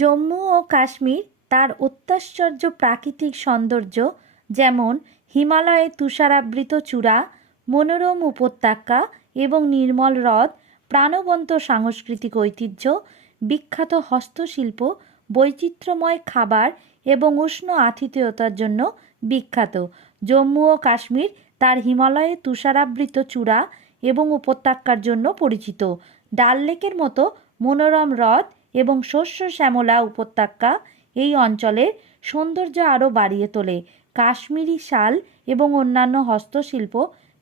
জম্মু ও কাশ্মীর তার অত্যাশ্চর্য প্রাকৃতিক সৌন্দর্য, যেমন হিমালয়ে তুষারাবৃত চূড়া, মনোরম উপত্যকা এবং নির্মল হ্রদ, প্রাণবন্ত সাংস্কৃতিক ঐতিহ্য, বিখ্যাত হস্তশিল্প, বৈচিত্র্যময় খাবার এবং উষ্ণ আতিথেয়তার জন্য বিখ্যাত। জম্মু ও কাশ্মীর তার হিমালয়ে তুষারাবৃত চূড়া এবং উপত্যকার জন্য পরিচিত। ডাল লেকের মতো মনোরম হ্রদ এবং শস্য শ্যামলা উপত্যকা এই অঞ্চলের সৌন্দর্য আরও বাড়িয়ে তোলে। কাশ্মীরি শাল এবং অন্যান্য হস্তশিল্প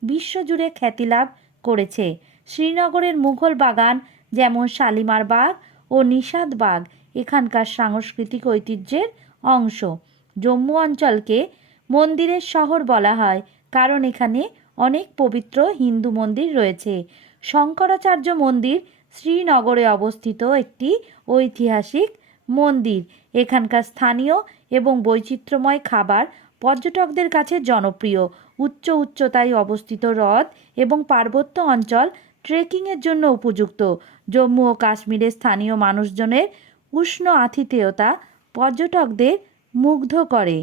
বিশ্বজুড়ে খ্যাতি লাভ করেছে। শ্রীনগরের মুঘল বাগান যেমন শালিমার বাগ ও নিষাদ বাগ এখানকার সাংস্কৃতিক ঐতিহ্যের অংশ। জম্মু অঞ্চলকে মন্দিরের শহর বলা হয়, কারণ এখানে অনেক পবিত্র হিন্দু মন্দির রয়েছে। শঙ্করাচার্য মন্দির শ্রীনগরে অবস্থিত একটি ঐতিহাসিক মন্দির। এখানকার স্থানীয় এবং বৈচিত্র্যময় খাবার পর্যটকদের কাছে জনপ্রিয়। উচ্চ উচ্চতায় অবস্থিত হ্রদ এবং পার্বত্য অঞ্চল ট্রেকিংয়ের জন্য উপযুক্ত। জম্মু ও কাশ্মীরের স্থানীয় মানুষজনের উষ্ণ আতিথেয়তা পর্যটকদের মুগ্ধ করে।